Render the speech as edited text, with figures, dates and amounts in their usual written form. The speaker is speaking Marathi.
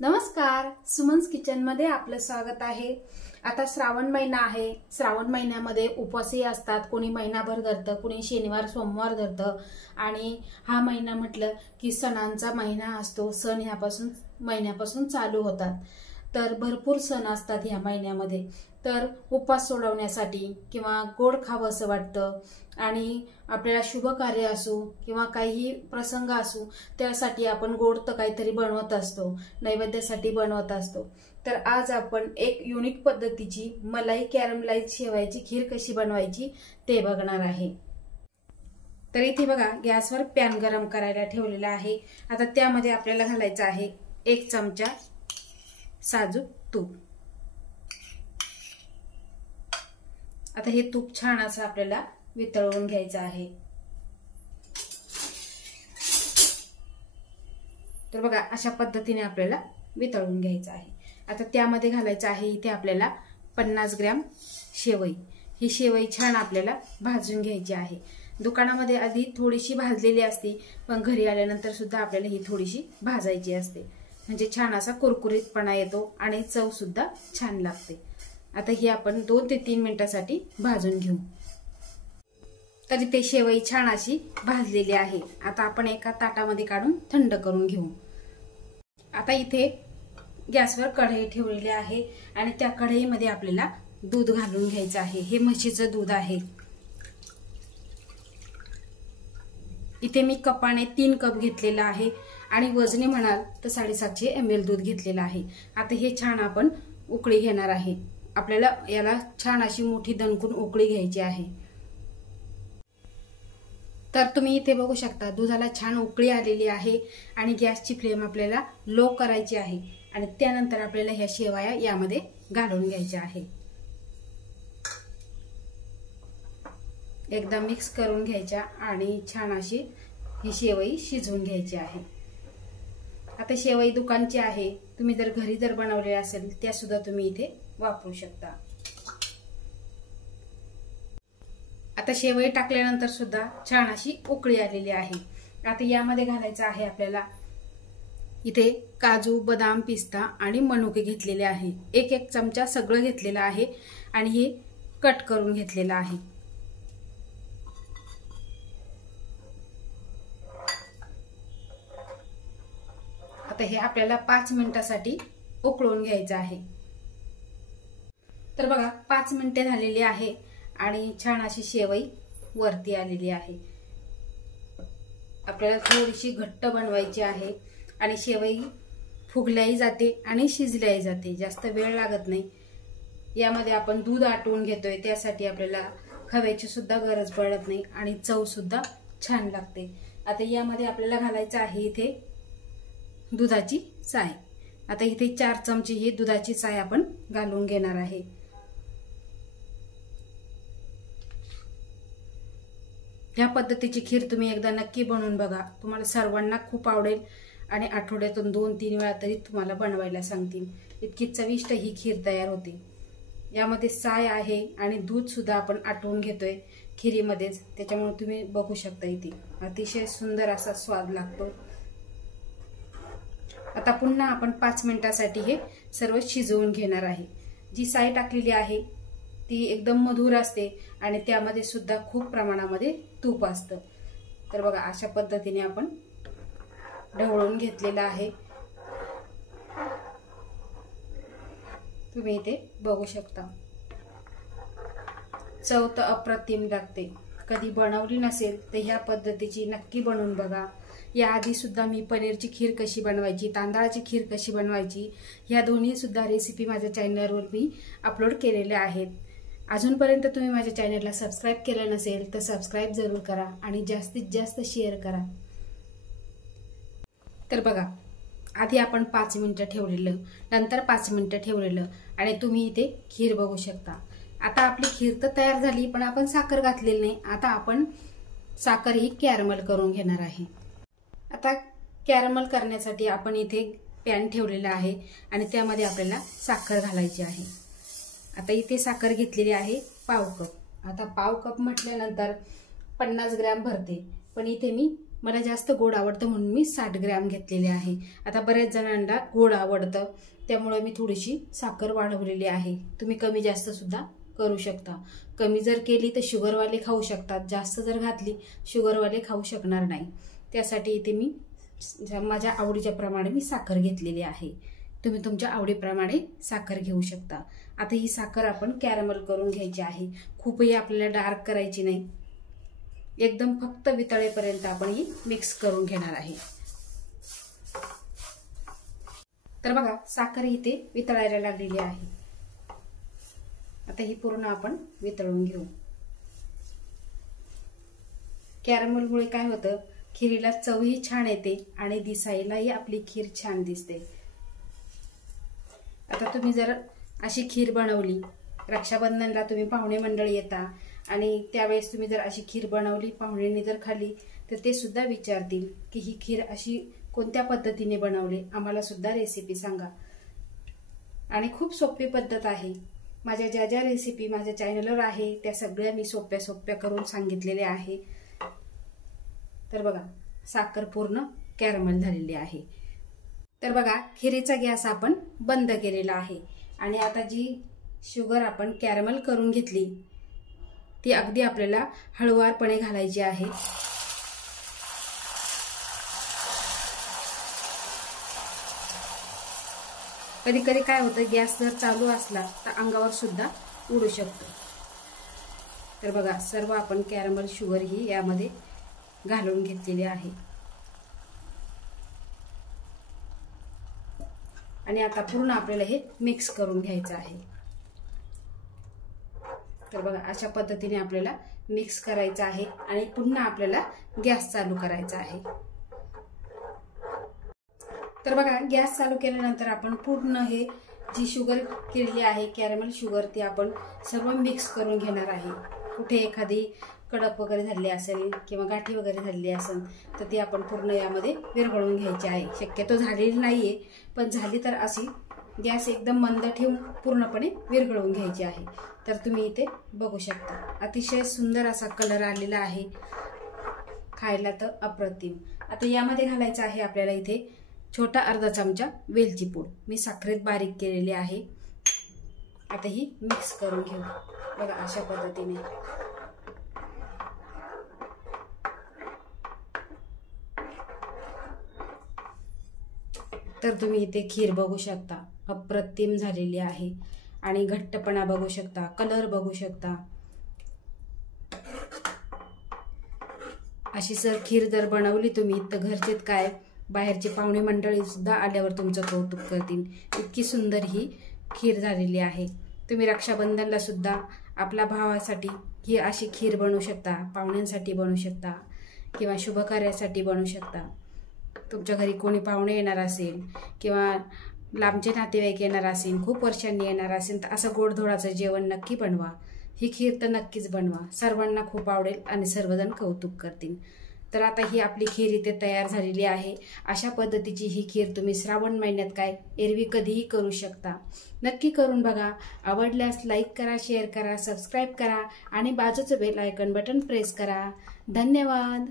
नमस्कार, सुमन्स किचन मध्ये आपलं स्वागत आहे। आता श्रावण महिना आहे। श्रावण महिन्यामध्ये उपवासही असतात, कोणी महिनाभर धरतं, कोणी शनिवार सोमवार धरतं आणि हा महिना म्हटलं की सणांचा महिना असतो। सण ह्यापासून महिन्यापासून चालू होतात, तर भरपूर सण असतात ह्या महिन्यामध्ये। तर उपवास सोडवण्यासाठी किंवा गोड खावं असं वाटतं आणि आपल्याला शुभ कार्य असो किंवा काही प्रसंग असो त्यासाठी आपण गोड तर काहीतरी बनवत असतो, नैवेद्यासाठी बनवत असतो। तर आज आपण एक युनिक पद्धतीची मलाई कॅरमलाइज शेवयाची खीर कशी बनवायची ते बघणार आहे। तर इथे बघा, गॅसवर पॅन गरम करायला ठेवलेला आहे। आता त्यामध्ये आपल्याला घालायचं आहे 1 चमचा साजूक तूप। आता हे तूप छान असं आपल्याला वितळवून घ्यायचं आहे। तर बघा, अशा पद्धतीने आपल्याला वितळवून घ्यायचं आहे। आता त्यामध्ये घालायचं आहे इथे आपल्याला 50 ग्रॅम शेवई। ही शेवई छान आपल्याला भाजून घ्यायची आहे। दुकानामध्ये आधी थोडीशी भाजलेली असते, पण घरी आल्यानंतर सुद्धा आपल्याला ही थोडीशी भाजायची असते, म्हणजे छान असा कुरकुरीतपणा येतो आणि चव सुद्धा छान लागते। आता ही आपण 2 ते 3 मिनिटांसाठी भाजून घेऊ। तरी ते शेवई छान अशी भाजलेली आहे। आता आपण एका ताटामध्ये काढून थंड करून घेऊ। आता इथे गॅसवर कढई ठेवलेली आहे आणि त्या कढईमध्ये आपल्याला दूध घालून घ्यायचं आहे। हे म्हशीचं दूध आहे। इथे मी कपाने 3 कप घेतलेला आहे आणि वजनी म्हणाल तर 750 ml दूध घेतलेलं आहे। आता हे छान आपण उकळी घेणार आहे। आपल्याला याला छान अशी मोठी दणकून उकळी घ्यायची आहे। तर तुम्ही इथे बघू शकता, दुधाला छान उकळी आलेली आहे आणि गॅसची फ्लेम आपल्याला लो करायची आहे आणि त्यानंतर आपल्याला ह्या शेवया यामध्ये घालून घ्यायच्या आहे। एकदा मिक्स करून घ्यायच्या आणि छान अशी ही शेवई शिजवून घ्यायची आहे। आता शेवई दुकानची आहे, तुम्ही जर घरी जर बनवले असेल त्या सुद्धा तुम्ही इथे वापरू शकता। आता शेवई टाकल्यानंतर सुद्धा छान अशी उकळी आलेली आहे। आता यामध्ये घालायचं आहे आपल्याला इथे काजू, बदाम, पिस्ता आणि मनुके घेतलेले आहे। 1 चमचा सगळं घेतलेलं आहे आणि हे कट करून घेतलेलं आहे। आता हे आपल्याला 5 मिनिटांसाठी उकळून घ्यायचं आहे। तर बघा, 5 मिनिटे झालेली आहे आणि छान अशी शेवई वरती आलेली आहे। आपल्याला थोडीशी घट्ट बनवायची आहे आणि शेवई फुगल्याही जाते आणि शिजल्याही जाते, जास्त वेळ लागत नाही। यामध्ये आपण दूध आटवून घेतोय, त्यासाठी आपल्याला खव्याची सुद्धा गरज पडत नाही आणि चव सुद्धा छान लागते। आता यामध्ये आपल्याला घालायचं आहे इथे दुधाची साय। आता इथे 4 चमचे ही दुधाची साय आपण घालून घेणार आहे। या पद्धतीची खीर तुम्ही एकदा नक्की बनवून बघा, तुम्हाला सर्वांना खूप आवडेल आणि आठवड्यातून 2-3 वेळा तरी तुम्हाला बनवायला सांगतील। इतकी चविष्ट ही खीर तयार होते। यामध्ये साय आहे आणि दूध सुद्धा आपण आटवून घेतोय खिरीमध्येच, त्याच्यामुळे तुम्ही बघू शकता इथे अतिशय सुंदर असा स्वाद लागतो। आता पुन्हा आपण 5 मिनिटांसाठी हे सर्व शिजवून घेणार आहे। जी साय टाकलेली आहे ती एकदम मधुर असते आणि त्यामध्ये सुद्धा खूप प्रमाणामध्ये तूप असतं। तर बघा, अशा पद्धतीने आपण ढवळून घेतलेला आहे। तुम्ही इथे बघू शकता, चव तर अप्रतिम लागते। कधी बनवली नसेल तर ह्या पद्धतीची नक्की बनवून बघा। याआधी सुद्धा मी पनीरची खीर कशी बनवायची, तांदळाची खीर कशी बनवायची, ह्या दोन्ही सुद्धा रेसिपी माझ्या चॅनलवर मी अपलोड केलेल्या आहेत। अजूनपर्यंत तुम्ही माझ्या चॅनलला सबस्क्राइब केलं नसेल तर सबस्क्राइब जरूर करा आणि जास्तीत जास्त शेअर करा। तर बघा, आधी आपण 5 मिनिटं ठेवलेलं, नंतर 5 मिनिटं ठेवलेलं आणि तुम्ही इथे खीर बघू शकता। आता आपली खीर तर तयार झाली, पण आपण साखर घातलेली नाही। आता आपण साखर ही कॅरमल करून घेणार आहे। आता कॅरमल करण्यासाठी आपण इथे पॅन ठेवलेला आहे आणि त्यामध्ये आपल्याला साखर घालायची आहे। आता इथे साखर घेतलेली आहे पाव कप। आता पाव कप म्हटल्यानंतर 50 ग्रॅम भरते, पण इथे मी मला जास्त गोड आवडतं म्हणून मी 60 ग्रॅम घेतलेले आहे। आता बऱ्याच जणांना गोड आवडतं त्यामुळे मी थोडीशी साखर वाढवलेली आहे। तुम्ही कमी जास्त सुद्धा करू शकता। कमी जर केली तर शुगरवाले खाऊ शकतात, जास्त जर घातली शुगरवाले खाऊ शकणार नाही। त्यासाठी इथे मी माझ्या आवडीच्या प्रमाणे मी साखर घेतलेली आहे। तुम्ही तुमच्या आवडीप्रमाणे साखर घेऊ शकता। आता ही साखर आपण कॅरमल करून घ्यायची आहे। खूपही आपल्याला डार्क करायची नाही, एकदम फक्त वितळेपर्यंत आपण ही मिक्स करून घेणार आहे। तर बघा साखर इथे वितळायला लागलेली आहे। आता ही पूर्ण आपण वितळून घेऊ। कॅरमलमुळे काय होतं, खीरीला चवही छान येते आणि दिसायलाही आपली खीर छान दिसते। आता तुम्ही जर अशी खीर बनवली, रक्षाबंधनला तुम्ही पाहुणे मंडळी येता आणि त्यावेळेस तुम्ही जर अशी खीर बनवली, पाहुण्यांनी जर खाल्ली तर ते सुद्धा विचारतील की ही खीर अशी कोणत्या पद्धतीने बनवली, आम्हाला सुद्धा रेसिपी सांगा। आणि खूप सोपी पद्धत आहे। माझ्या ज्या ज्या रेसिपी माझ्या चॅनलवर आहे त्या सगळ्या मी सोप्या सोप्या करून सांगितलेले आहे। तर बघा साखर पूर्ण कॅरमल झालेली आहे। तर बघा खीरीचा गॅस आपण बंद केलेला आहे आणि आता जी शुगर आपण कॅरमल करून घेतली ती अगदी आपल्याला हळुवारपणे घालायची आहे। कधी कधी काय होतं, गॅस जर चालू असला तर अंगावर सुद्धा उडू शकतो। तर बघा सर्व आपण कॅरमल शुगर ही यामध्ये घालून घेतलेली आहे आणि आता पूर्ण आपल्याला हे मिक्स करून घ्यायचं आहे। तर बघा अशा पद्धतीने आपल्याला मिक्स करायचं आहे आणि पुन्हा आपल्याला गॅस चालू करायचा आहे। तर बघा गॅस चालू केल्यानंतर आपण पूर्ण हे जी शुगर केलेली आहे कॅरमल शुगर ती आपण सर्व मिक्स करून घेणार आहे। कुठे एखादी कडप वगैरे झाली असेल किंवा गाठी वगैरे झाली असेल तर ती आपण पूर्ण यामध्ये विरघळून घ्यायची आहे। शक्यतो झालेली नाहीये, पण झाली तर अशी गॅस एकदम मंद ठेवून पूर्णपणे विरघळून घ्यायची आहे। तर तुम्ही इथे बघू शकता अतिशय सुंदर असा कलर आलेला आहे, खायला तर अप्रतिम। आता यामध्ये घालायचं आहे आपल्याला इथे छोटा अर्धा चमचा वेलची पूड मी साखरेत बारीक केलेली आहे। आता ही मिक्स करून घेऊ बघा अशा पद्धतीने। तर तुम्ही इथे खीर बघू शकता अप्रतिम झालेली आहे आणि घट्टपणा बघू शकता, कलर बघू शकता। अशी जर खीर जर बनवली तुम्ही तर घरचेच काय बाहेरचे पाहुणे मंडळी सुद्धा आल्यावर तुमचं कौतुक करतील। इतकी सुंदर ही खीर झालेली आहे। तुम्ही रक्षाबंधनला सुद्धा आपल्या भावासाठी ही अशी खीर बनवू शकता, पाहुण्यांसाठी बनवू शकता किंवा शुभकार्यासाठी बनवू शकता। तुमच्या घरी कोणी पाहुणे येणार असेल किंवा लांबचे नातेवाईक येणार असेल, खूप वर्षांनी येणार असेल तर असं गोडधोडाचं जेवण नक्की बनवा। ही खीर तर नक्कीच बनवा, सर्वांना खूप आवडेल आणि सर्वजण कौतुक करतील। तर आता ही आपली खीर इथे तयार झालेली आहे। अशा पद्धतीची ही खीर तुम्ही श्रावण महिन्यात काय एरवी कधीही करू शकता। नक्की करून बघा। आवडल्यास लाईक करा, शेअर करा, सबस्क्राईब करा आणि बाजूचं बेल आयकॉन बटन प्रेस करा। धन्यवाद।